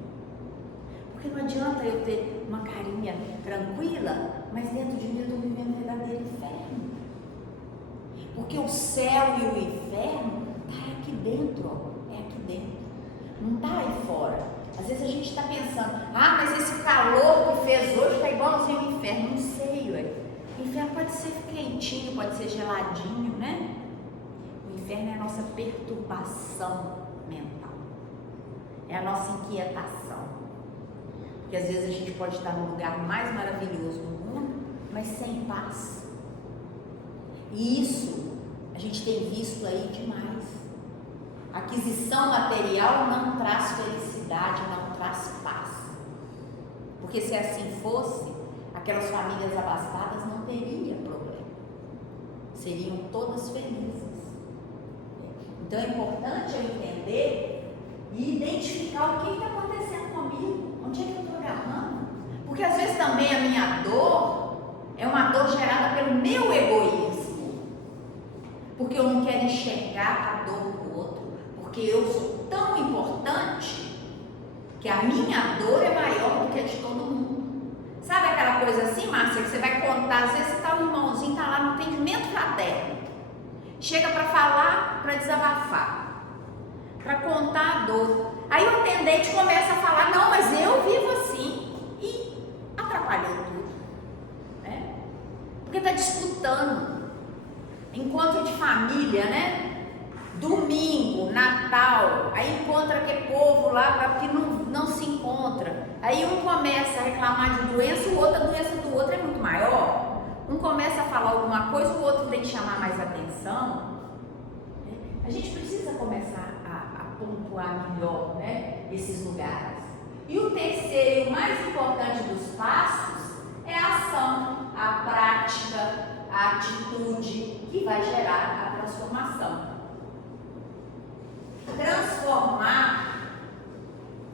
Porque não adianta eu ter uma carinha tranquila, mas dentro de mim eu estou vivendo um verdadeiro inferno. Porque o céu e o inferno está aqui dentro, ó, é aqui dentro. Não está aí fora. Às vezes a gente está pensando, mas esse calor que fez hoje está igualzinho ao inferno. Não sei, ué. O inferno pode ser quentinho, pode ser geladinho, né? O inferno é a nossa perturbação mental. É a nossa inquietação. Porque às vezes a gente pode estar no lugar mais maravilhoso do mundo, mas sem paz. E isso a gente tem visto aí demais. Aquisição material não traz felicidade, não traz paz. Porque se assim fosse, aquelas famílias abastadas não teriam problema. Seriam todas felizes. Então é importante eu entender e identificar o que está acontecendo comigo. Onde é que eu estou agarrando? Porque às vezes também a minha dor é uma dor gerada pelo meu egoísmo. Porque eu não quero enxergar a dor do outro. Porque eu sou tão importante que a minha dor é maior do que a de todo mundo. Sabe aquela coisa assim, Márcia, que você vai contar, às vezes está um irmãozinho, está lá no atendimento fraterno, chega para falar, para desabafar, para contar a dor. Aí o atendente começa a falar, não, mas eu vivo assim, e atrapalhou tudo, né? Porque está disputando. Encontro de família, né? Domingo, Natal, aí encontra aquele povo lá que não se encontra. Aí um começa a reclamar de doença, o outro, a doença do outro é muito maior. Um começa a falar alguma coisa, o outro tem que chamar mais atenção. A gente precisa começar a pontuar melhor, né, esses lugares. E o terceiro e o mais importante dos passos é a ação, a prática, a atitude que vai gerar a transformação. Transformar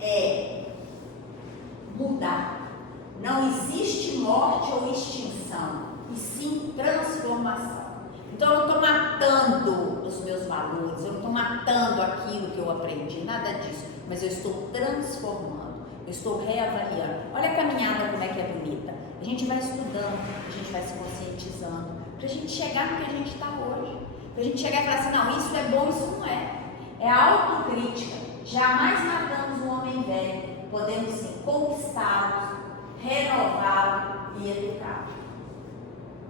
é mudar. Não existe morte ou extinção, e sim transformação. Então eu não estou matando os meus valores, eu não estou matando aquilo que eu aprendi, nada disso, mas eu estou transformando, eu estou reavaliando. Olha a caminhada como é que é bonita. A gente vai estudando, a gente vai se conscientizando, para a gente chegar no que a gente está hoje. Para a gente chegar e falar assim, não, isso é bom, isso não é. É autocrítica. Jamais matamos um homem velho, podemos sim conquistá-lo, renová-lo e educá-lo.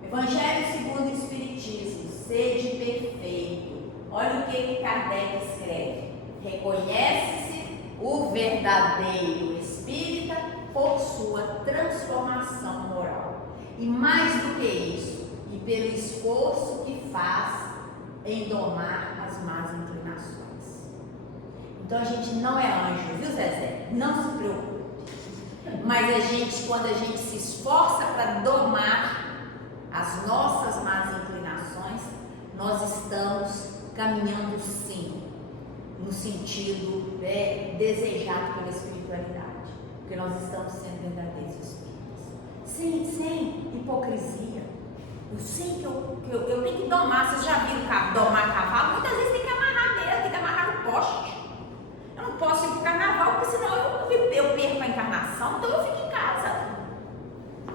Evangelho segundo o Espiritismo, sede perfeito. Olha o que Kardec escreve. Reconhece-se o verdadeiro espírita por sua transformação moral. E mais do que isso, e pelo esforço que faz em domar as más inclinações. Então a gente não é anjo, viu, Zezé? Não se preocupe. Mas quando a gente se esforça para domar as nossas más inclinações, nós estamos caminhando sim no sentido desejado pela espiritualidade, porque nós estamos sendo verdadeiros espíritos, sem hipocrisia. Eu sei que eu tenho que domar. Vocês já viram domar cavalo? Muitas vezes tem que amarrar mesmo, tem que amarrar no poste. Eu não posso ir para o carnaval, porque senão eu perco a encarnação, então eu fico em casa,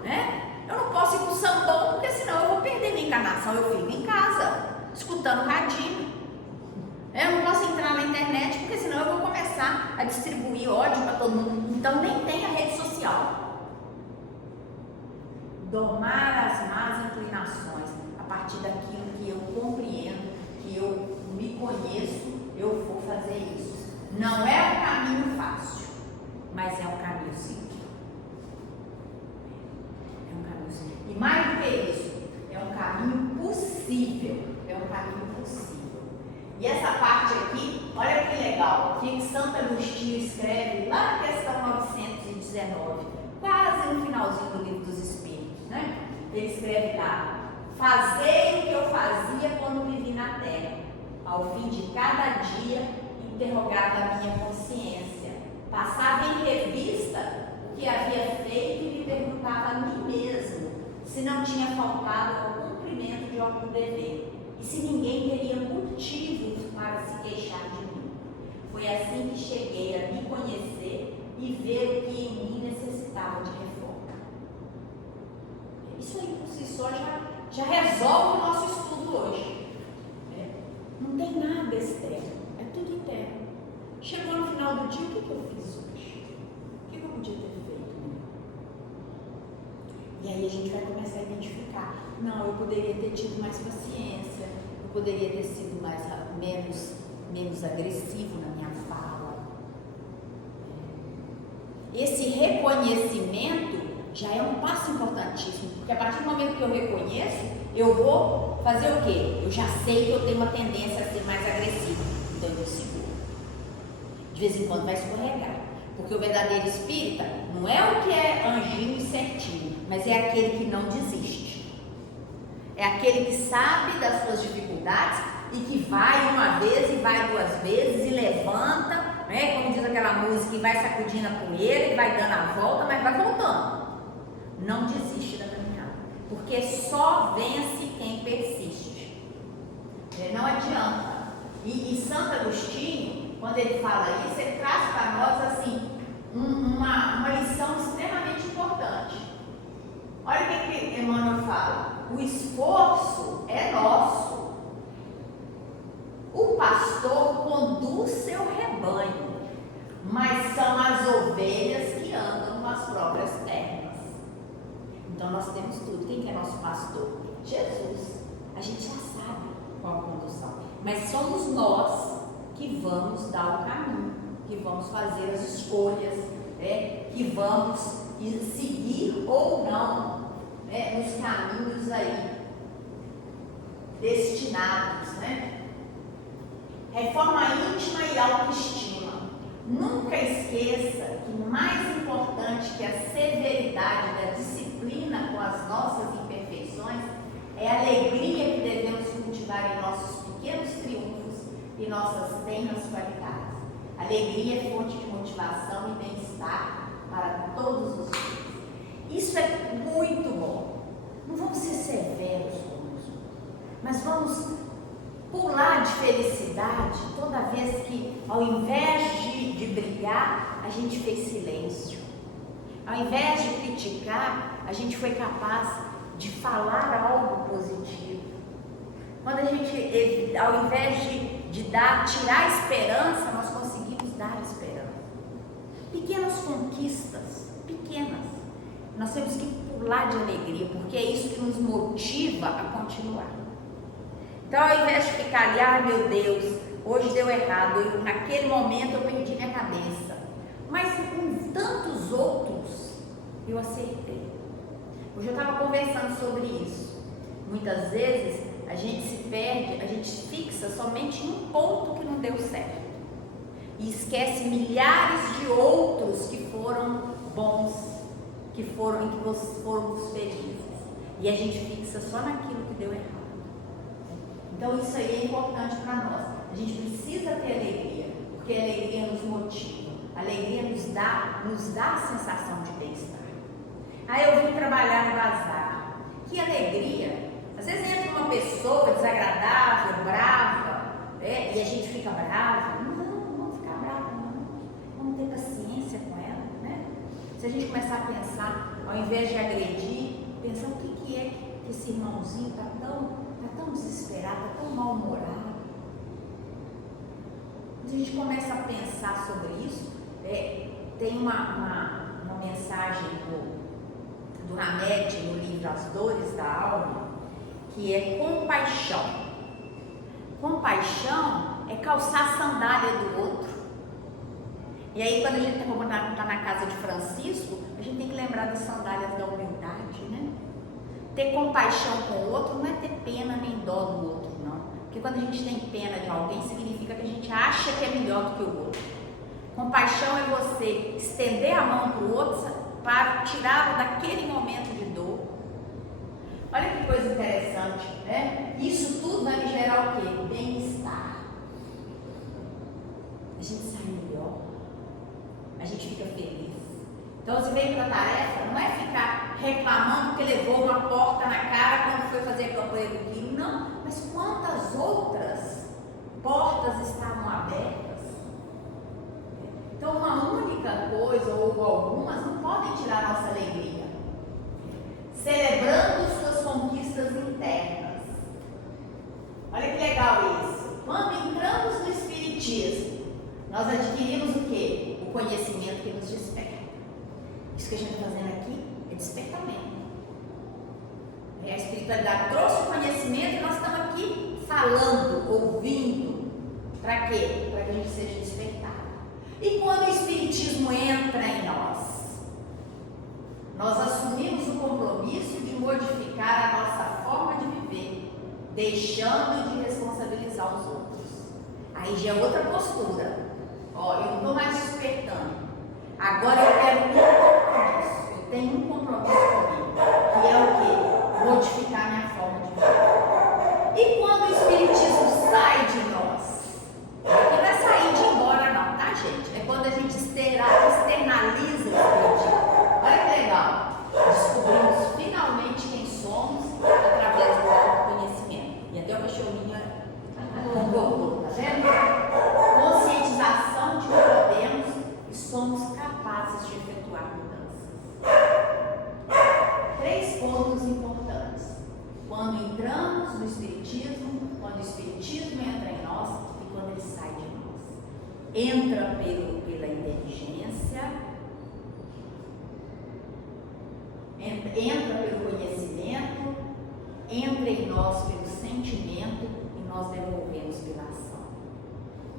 né? Eu não posso ir para o sambão, porque senão eu vou perder minha encarnação, eu fico em casa, escutando radinho. Eu não posso entrar na internet, porque senão eu vou começar a distribuir ódio para todo mundo. Então nem tem a rede social. Domar as más inclinações a partir daquilo que eu compreendo, que eu me conheço, eu vou fazer isso. Não é um caminho fácil, mas é um caminho simples. É um caminho simples. E mais do que isso, é um caminho possível. É um caminho possível. E essa parte aqui, olha que legal, que Santo Agostinho escreve lá na questão 919, quase no finalzinho do Livro dos Espíritos, né? Ele escreve lá: fazei o que eu fazia quando vivi na terra, ao fim de cada dia interrogava a minha consciência, passava em revista o que havia feito e me perguntava a mim mesmo se não tinha faltado ao cumprimento de algum dever e se ninguém teria motivos para se queixar de mim. Foi assim que cheguei a me conhecer e ver o que em mim necessitava de reforma. Isso aí por si só já resolve o nosso estudo hoje. Não tem nada externo, é tudo interno. Chegou no final do dia, o que eu fiz hoje? O que eu podia ter feito? E aí a gente vai começar a identificar: não, eu poderia ter tido mais paciência, eu poderia ter sido menos agressivo na minha fala. Esse reconhecimento já é um passo importantíssimo, porque a partir do momento que eu reconheço, eu vou fazer o quê? Eu já sei que eu tenho uma tendência a ser mais agressivo, então eu seguro. De vez em quando vai escorregar, porque o verdadeiro espírita não é o que é anjinho e certinho, mas é aquele que não desiste. É aquele que sabe das suas dificuldades e que vai uma vez e vai duas vezes e levanta, né? Como diz aquela música, e vai sacudindo a poeira, e vai dando a volta, mas vai voltando. Não desiste da caminhada, porque só vence quem persiste. Não adianta. E Santo Agostinho, quando ele fala isso, ele traz para nós assim uma lição extremamente importante. Olha o que Emmanuel fala: o esforço é nosso. O pastor conduz seu rebanho, mas são as ovelhas que andam com as próprias pernas. Então nós temos tudo. Quem que é nosso pastor? Jesus. A gente já sabe qual a condução, mas somos nós que vamos dar o caminho, que vamos fazer as escolhas, que vamos seguir ou não nos caminhos aí destinados, Reforma íntima e autoestima. Nunca esqueça que mais importante que a severidade da disciplina com as nossas imperfeições é a alegria que devemos cultivar em nossos pequenos triunfos e nossas tenras qualidades. Alegria é fonte de motivação e bem-estar para todos os dias. Isso é muito bom. Não vamos ser severos conosco, mas vamos pular de felicidade toda vez que, ao invés de brigar, a gente fez silêncio. Ao invés de criticar, a gente foi capaz de falar algo positivo. Quando a gente, ao invés de tirar a esperança, nós conseguimos dar esperança. Pequenas conquistas, pequenas. Nós temos que pular de alegria, porque é isso que nos motiva a continuar. Então, ao invés de ficar ali, meu Deus, hoje deu errado, naquele momento eu perdi minha cabeça, mas com tantos outros eu acertei. Hoje eu estava conversando sobre isso. Muitas vezes a gente se perde, a gente fixa somente em um ponto que não deu certo e esquece milhares de outros que foram bons, que foram felizes. E a gente fixa só naquilo que deu errado. Então isso aí é importante para nós. A gente precisa ter alegria, porque a alegria nos motiva. A alegria nos dá a sensação de bem-estar. Aí eu vim trabalhar no bazar. Que alegria! Às vezes entra uma pessoa desagradável, brava, e a gente fica bravo. Não vamos ficar bravo, não. Vamos ter paciência com ela, né? Se a gente começar a pensar, ao invés de agredir, pensar o que é que esse irmãozinho está tão desesperado, está tão mal-humorado. Quando a gente começa a pensar sobre isso, tem uma mensagem do Hamed no livro As Dores da Alma, que é compaixão. Compaixão é calçar a sandália do outro. E aí quando a gente está na casa de Francisco, a gente tem que lembrar das sandálias da humildade, né? Ter compaixão com o outro não é ter pena nem dó do outro, não. Porque quando a gente tem pena de alguém, significa que a gente acha que é melhor do que o outro. Compaixão é você estender a mão para o outro para tirá-lo daquele momento de dor. Olha que coisa interessante, né? Isso tudo vai me gerar o quê? Bem-estar. A gente sai melhor, a gente fica feliz. Então você vem para a tarefa, não é ficar reclamando porque levou uma porta na cara quando foi fazer a campanha do quilo, não. Mas quantas outras portas estavam abertas? Então uma única coisa ou algumas não podem tirar a nossa alegria. Celebrando suas conquistas internas. Olha que legal isso. Quando entramos no Espiritismo, nós adquirimos o quê? O conhecimento que nos desperta. Isso que a gente está fazendo aqui é despertamento. A espiritualidade trouxe o conhecimento e nós estamos aqui falando, ouvindo. Para quê? Para que a gente seja despertado. E quando o Espiritismo entra em nós assumimos o compromisso de modificar a nossa forma de viver, deixando de responsabilizar os outros. Aí já é outra postura. Eu não estou mais despertando. Agora eu quero um compromisso. Eu tenho um compromisso comigo, que é o quê? Modificar a minha forma de viver. E quando o Espiritismo sai de nós? Não vai sair de embora não, tá, gente? É quando a gente externaliza o Espiritismo. Olha que legal. Descobrimos finalmente quem somos através do autoconhecimento. E até o cachorrinho concordou, tá vendo? Conscientização de que podemos e somos capazes de efetuar mudanças. 3 pontos importantes. Quando entramos no Espiritismo, quando o Espiritismo entra em nós e quando ele sai de nós. Entra pela inteligência, entra pelo conhecimento, entra em nós pelo sentimento e nós devolvemos pela ação,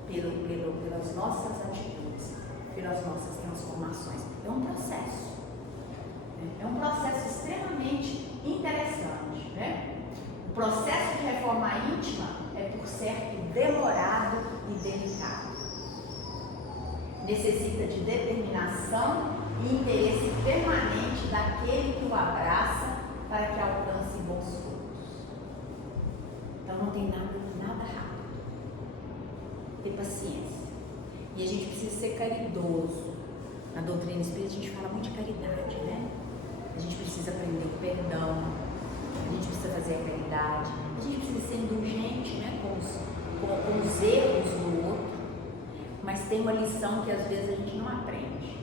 pelas nossas atitudes, pelas nossas transformações. É um processo. É um processo extremamente interessante, né? O processo de reforma íntima é, por certo, demorado e delicado. Necessita de determinação e interesse permanente daquele que o abraça para que alcance bons frutos. Então não tem nada rápido. Ter paciência. E a gente precisa ser caridoso. Na doutrina espírita a gente fala muito de caridade, né? A gente precisa aprender o perdão, a gente precisa fazer a caridade, a gente precisa ser indulgente, né, com os erros do outro. Mas tem uma lição que às vezes a gente não aprende,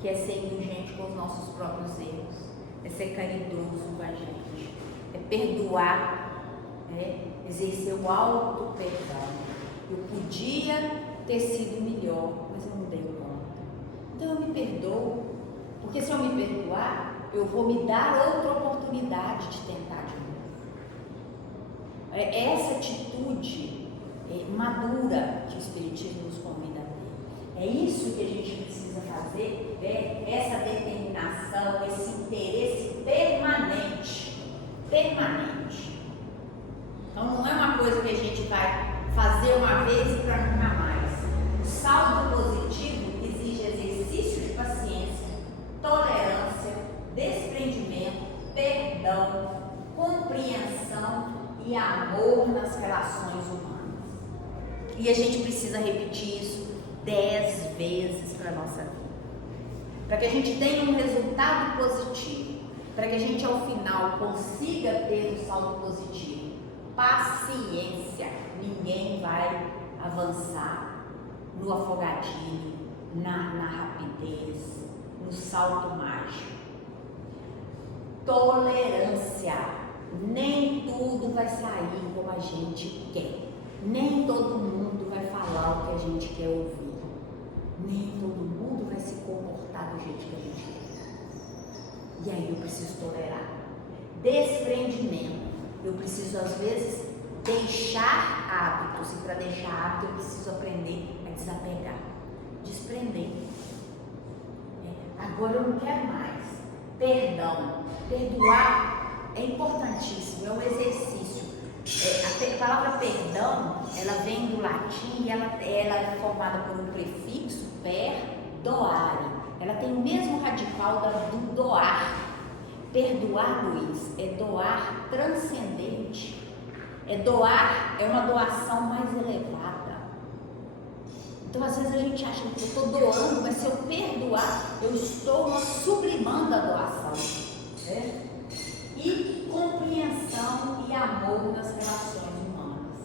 que é ser indulgente com os nossos próprios erros, é ser caridoso com a gente, é perdoar, exercer o auto-perdão. Eu podia ter sido melhor, mas eu não dei conta. Então eu me perdoo, porque se eu me perdoar, eu vou me dar outra oportunidade de tentar de novo. Essa atitude madura que o Espiritismo nos convida a ter. É isso que a gente precisa fazer, essa determinação, esse interesse permanente. Então não é uma coisa que a gente vai fazer uma vez e para nunca mais. O saldo positivo exige exercício de paciência, tolerância, desprendimento, perdão compreensão e amor nas relações humanas. E a gente precisa repetir isso 10 vezes para a nossa vida. Para que a gente tenha um resultado positivo. Para que a gente ao final consiga ter um saldo positivo. Paciência. Ninguém vai avançar no afogadinho, na rapidez, no salto mágico. Tolerância. Nem tudo vai sair como a gente quer. Nem todo mundo vai falar o que a gente quer ouvir. Nem todo mundo vai se comportar do jeito que a gente quer. E aí eu preciso tolerar. Desprendimento. Eu preciso às vezes deixar hábitos. E para deixar hábito eu preciso aprender a desapegar. Desprender. Agora eu não quero mais. Perdão. Perdoar é importantíssimo. É um exercício. A palavra perdão, ela vem do latim e ela é formada por um prefixo, perdoare. Ela tem o mesmo radical do doar. Perdoar, Luiz, é doar transcendente. Doar é uma doação mais elevada. Então, às vezes a gente acha que eu estou doando, mas se eu perdoar, eu estou sublimando a doação. E compreensão e amor nas relações humanas.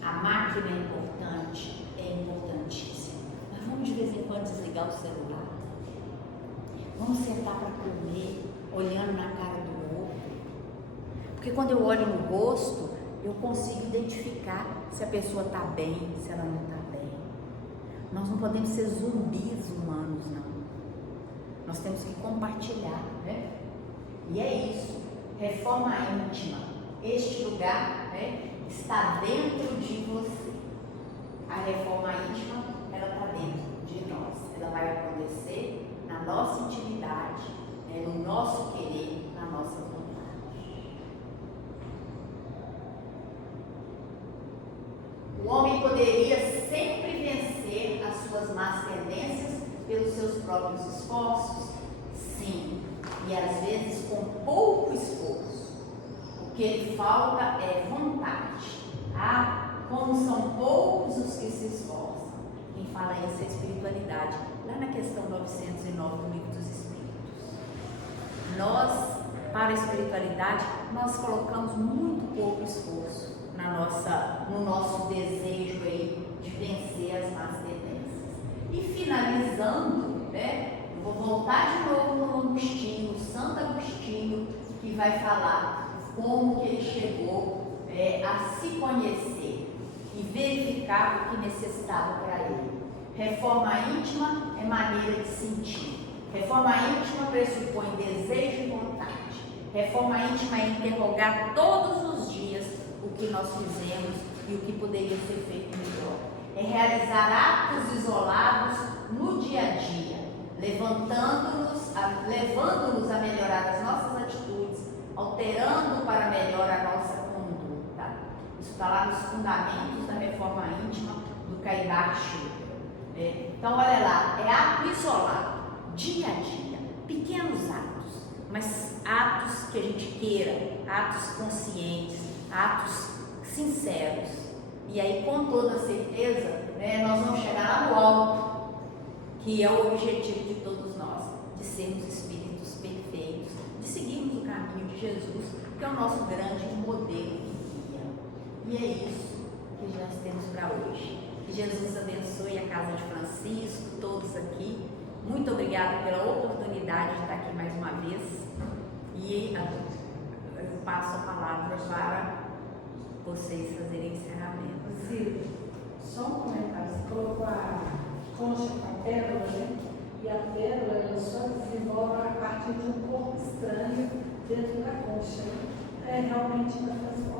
A máquina é importante, é importantíssima. Mas vamos de vez em quando desligar o celular. Vamos sentar para comer, olhando na cara do outro. Porque quando eu olho no rosto, eu consigo identificar se a pessoa está bem, se ela não está bem. Nós não podemos ser zumbis humanos, não. Nós temos que compartilhar, né? E é isso. Reforma íntima. Este lugar, está dentro de você. A reforma íntima, ela está dentro de nós. Ela vai acontecer na nossa intimidade, no nosso querer, na nossa vontade. O homem poderia sempre vencer as suas más tendências pelos seus próprios esforços? Sim. E às vezes com pouco esforço. O que lhe falta é vontade. Como são poucos os que se esforçam. Quem fala isso é espiritualidade. Lá na questão 909 do Livro dos Espíritos. Nós, para a espiritualidade, nós colocamos muito pouco esforço no nosso desejo aí de vencer as más tendências. E finalizando, vou voltar de novo no Agostinho, Santo Agostinho, que vai falar como que ele chegou a se conhecer e verificar o que necessitava para ele. Reforma íntima é maneira de sentir. Reforma íntima pressupõe desejo e vontade. Reforma íntima é interrogar todos os dias o que nós fizemos e o que poderia ser feito melhor. É realizar atos isolados no dia a dia, levando-nos a melhorar as nossas atitudes, alterando para melhor a nossa conduta. Isso está lá nos fundamentos da reforma íntima do Kaibashi. Então, olha lá, é ato isolado, dia a dia, pequenos atos, mas atos que a gente queira, atos conscientes, atos sinceros. E aí, com toda certeza, nós vamos chegar lá no alto, que é o objetivo de todos nós, de sermos espíritos perfeitos, de seguirmos o caminho de Jesus, que é o nosso grande modelo e guia. E é isso que nós temos para hoje. Que Jesus abençoe a casa de Francisco, todos aqui. Muito obrigada pela oportunidade de estar aqui mais uma vez. E eu passo a palavra para vocês fazerem encerramento. Sim, só um comentário. Você colocou a concha com a pérola, né? E a pérola ela só desenvolve a partir de um corpo estranho dentro da concha. É realmente uma transformação.